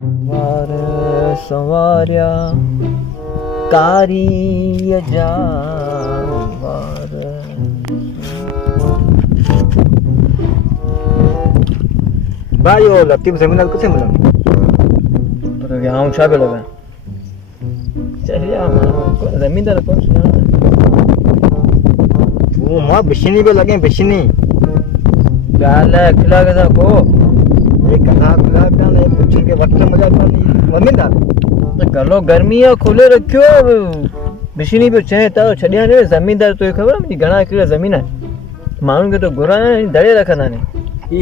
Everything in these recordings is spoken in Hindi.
वार सवार्या कार्य वार भाई वो लतीफ सेमिनार किथे मिला पर यहाँ छा पे लगा चलिए जमींदार कौन सुना वो मां बिशनी पे लगे बिशनी गाल खिला के को ये कथा खुला प्यान ये पूछ के वक्त मजा पानी जमींदार गलो गर्मी है खुले रखियो बिशनी पे चाहे तो छड़िया ने जमींदार तो खबर है घणा किला जमीन है माण्हुनि खे तो घुरा दड़े रखंदा ने ई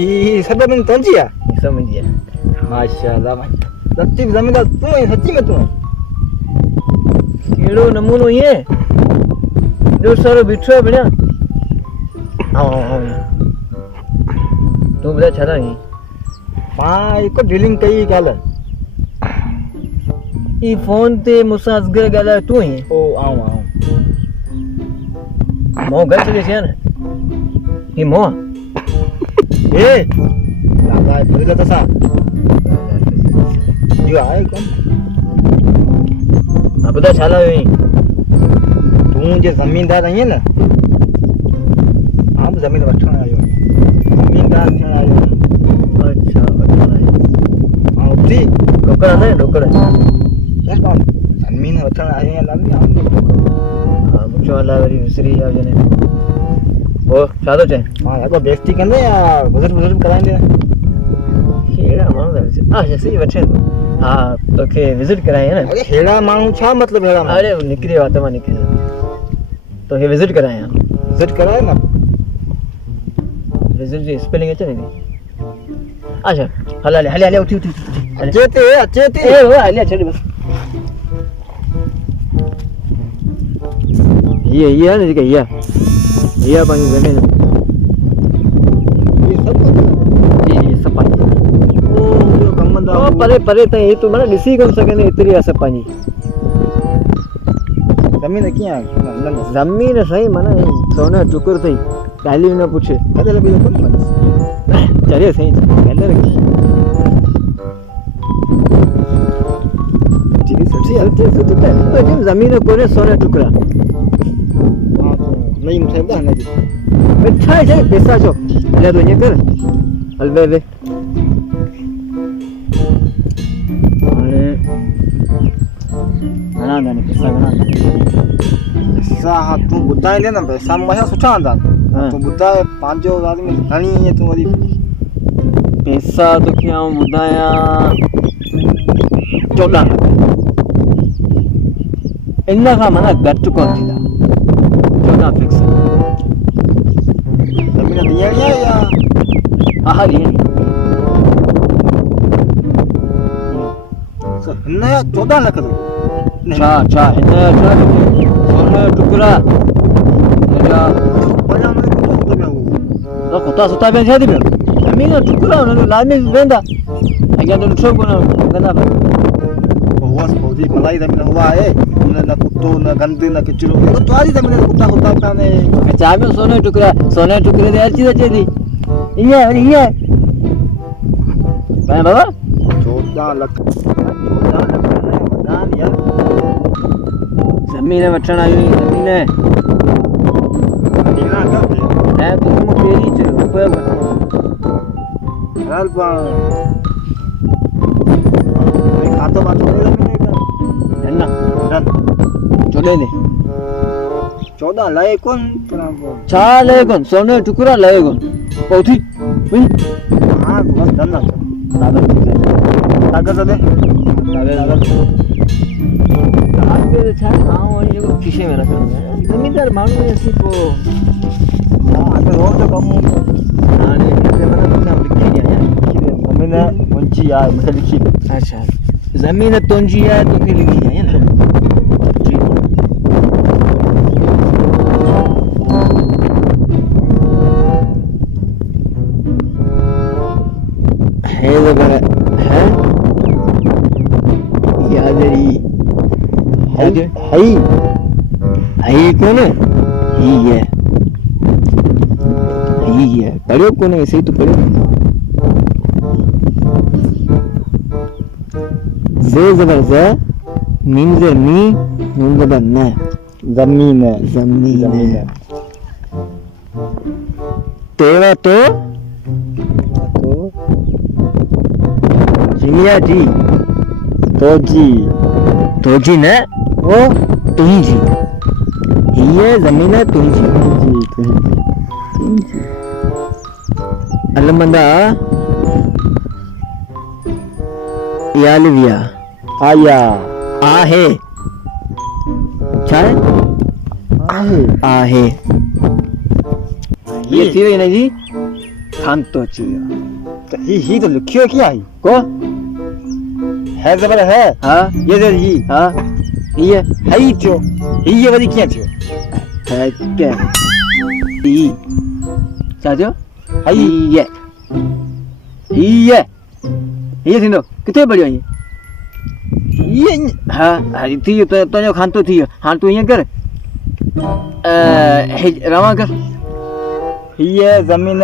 सब में तंजिया समझिए माशाल्लाह भाई लतीफ जमींदार तू है सच्ची में तू है केड़ो नमूनो ये जो सारो बिठो है बढ़िया आओ तू बता छड़ा ही मां एको डीलिंग कई गाल ई फोन ते मुसा असगर गाला तू ही ओ आओ मो घर चले छे ने ई मो ए लागा पहले तो सा यो आए कौन अब बता छाला ही तू जे जमींदार है ना आप जमीन वठण आयो जमींदार थियण आयो अच्छा हां जी डोकड़ा ने डोकड़ा यार कौन जमीन वठण आयो लागी आम हां मुचो वाला वरी विसरी आ जने ओ सादो चे हां याको बेइज्जती कंदे या बुजुर्ग कराइंदे हेड़ा माण्हू अच्छा सही वठे हां तोखे विजिट कराए ना अरे हेड़ा माण्हू छा मतलब हेड़ा माण्हू अरे निकरी बात मां निकरी तोखे विजिट कराए विजिट कराए ना रिजल्ट जी स्पेलिंग अचे नी अच्छा हले हले हले उठी अचेते ए हो हले छड़ी बस ये ने के ये पानी जमीन ये सब ये सब पानी ओ यो कमंदा ओ परे परे त ये तो माने दिसी कोन सके ने इतरी आ सब पानी जमीन किया जमीन सही माने सोने टुकुर थई काली न पूछे कदे लबी कोन माने चलिए सही पहले रखी ठीक है सच्ची तो जमीन कोने सोने टुकड़ा हां तो नहीं मुझे दा ना जी मिठा है पैसा जो ले दो ये कर अलबे दे अरे ना ना पैसा ना पैसा तू बुधाई ले ना पैसा मजा सुठा आंदा तू बुधा पांचो आदमी धनी है तू वरी पैसा तो क्या बुधाया 14 इन्ना का मना घट कोन थींदा 14 फिक्स जमीन दिया या हाँ ली सो नया 14 लाख दो चा इन्ना सोने टुकड़ा या बना में को तो में वो तो कोता सुता पे छे दी जमीन टुकड़ा न लामी वेंदा अगे तो छो कोन गना बहुत पौधी मलाई जमीन हुआ है न कुत्तो न गंदे न किचरो तो तुम्हारी जमीन कुत्ता कुत्ता काने चा में सोने टुकड़े दे हर चीज अच्छी थी ये भाई बाबा 14 लाख दान यार जमीन वठण आई जमीन देना करते है तो तुम तेरी चलो रुपए हाल पा मैं खातो बात नहीं जमीन है ना डन चले ने 14 लाए कौन चा ले कौन सोने टुकड़ा ले कौन पौथी हां बस डन ना कागज दे कागज छा हां वही जो खिसे में रखा है जमींदार मानू ऐसी को हां तो रोज तो कम हां ने मैंने अपना लिखी दिया है जमीन मुंची आ मतलब लिखी अच्छा जमीन तुंजी है तो फिर लिखी है ना ठीक है वगैरह है यादरी है कौन है पढ़ो कौन ऐसे ही तो पढ़ो ज़े ज़बर ज़, मीम ज़े मी, नून ज़बर न, जमीन ज़मीन। तेवा तो, जिया जी, तो जी न, वो तुंजी। ये ज़मीन है तुंजी। अलमंदा यालविया आया आहे चाहे आहे ये थी वही ना जी खान तो चाहिए तो ही तो लिखियो क्या है को है जबर है हाँ ये दे ही हाँ ये है ही जो ये वाली क्या जो है क्या ई चाचो है ये थी नो कितने बढ़िया ये हाँ हाँ थी तो जो खान तो थी हाँ तू ये कर रवा कर ये जमीन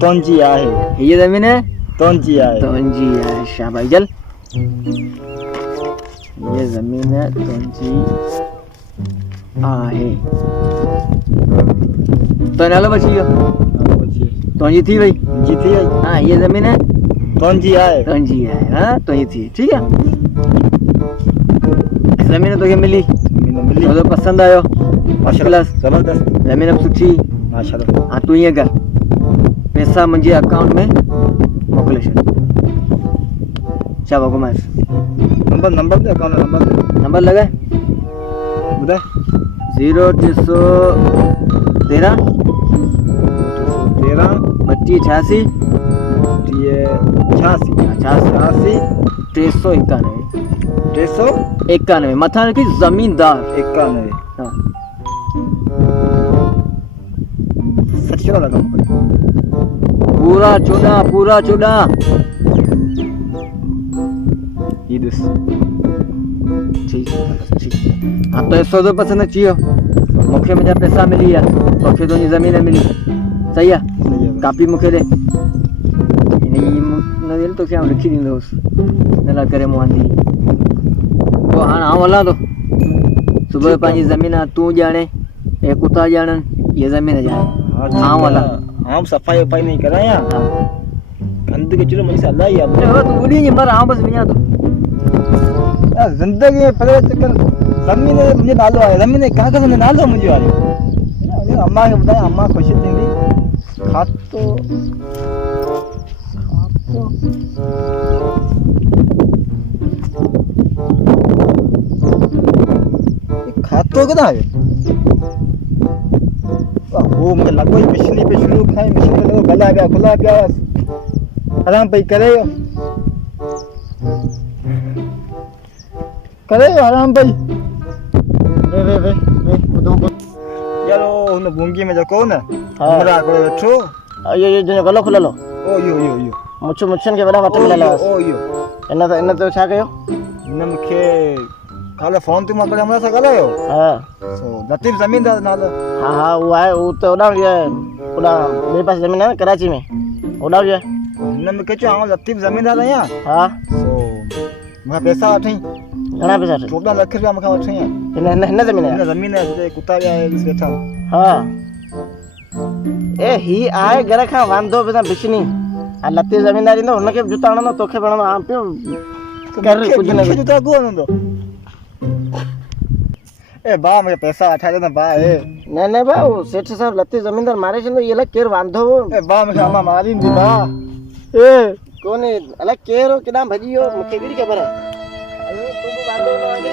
तोंजी आहे ये जमीन है तोंजी आहे तोंजी है शाबाश जल ये जमीन है तोंजी आहे तो नालो बचियो तोंजी थी भाई जी थी हाँ ये जमीन है तोंजी आहे हाँ तो ये थी ठीक है जमीन तो ये मिली तो पसंद आयो माशाल्लाह जबरदस्त जमीन अब सुठी माशाल्लाह हाँ तू ये कर पैसा मुझे अकाउंट में मोकले छो चाबा घुमाए नंबर दे अकाउंट नंबर दे नंबर लगाए बुधाए 0 13 32 88 86 391 मथा की जमींदार 91 हाँ सच क्यों लगा पूरा 14 ये दस ठीक हाँ तो 100 पसंद चाहिए मुखे में जब पैसा मिली है मुखे तो जमीन मिली सही है कापी मुखे दे नदील तो क्या लिखी दी दोस्त नला करे मुआंदी तो हाँ हाँ वाला तो सुबह पानी जमीन तू जाने एक कुत्ता जानन ये जमीन जाने हाँ वाला हम सफाई वफाई नहीं कर रहे हैं हाँ गंदगी चलो मुझे अल्लाह ही अब तो बुढ़ी नहीं मर हाँ बस मियाँ तो जिंदगी में पहले चक्कर जमीन मुझे नालो आया जमीन कहाँ का नालो मुझे आया अम्मा के बताया अम्मा खुशी थी खातो खातो कितना है वो मुझे लगो मशीनी पे शुरू खाई मशीनी लगो गला गया खुला गया आराम पे करे आराम पे वे यारो उन बुंगी में जको ना हमरा को बैठो ये जो गलो खुला लो ओ यो मुच्छन के बड़ा मत मिला लो ओ यो इन तो छा कयो इन मूंखे काले फोन ते मां करे हमरा सां ॻाल्हायो हाँ सो लतीफ़ ज़मीनदार नालो हाँ वो है वो तो उड़ा मेरे पास जमीन है कराची में उड़ा गया हिन मूंखे चयो आउं लतीफ़ ज़मीनदार आहियां हाँ सो मूंखां पैसा वठई घणा पैसा 14 लाख रुपया मूंखां वठई हिन जमीन है हिन ज़मीन ते कुता विया ॾिस वेठा हाँ ए ही आए घर खां वांदो बिना बिशनी आ लतीफ़ ज़मीनदार ईंदो हुनखे जुता हणंदो तोखे हणंदो आम पियो कर कुछ न जुता को हणंदो ए बा मूंखे पैसा वठाए ॾे न बा न बा वो सेठ साहब लतीफ़ ज़मीनदार मारे छंदो ये केर वांदो ए बा मूंखे अम्मा मारींदी बा ए कोने अला केर केॾां भॼी वियो मूंखे कहिड़ी ख़बर आहे अरे तूं बि वांदो न वांदे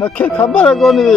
मूंखे ख़बर कोन्हे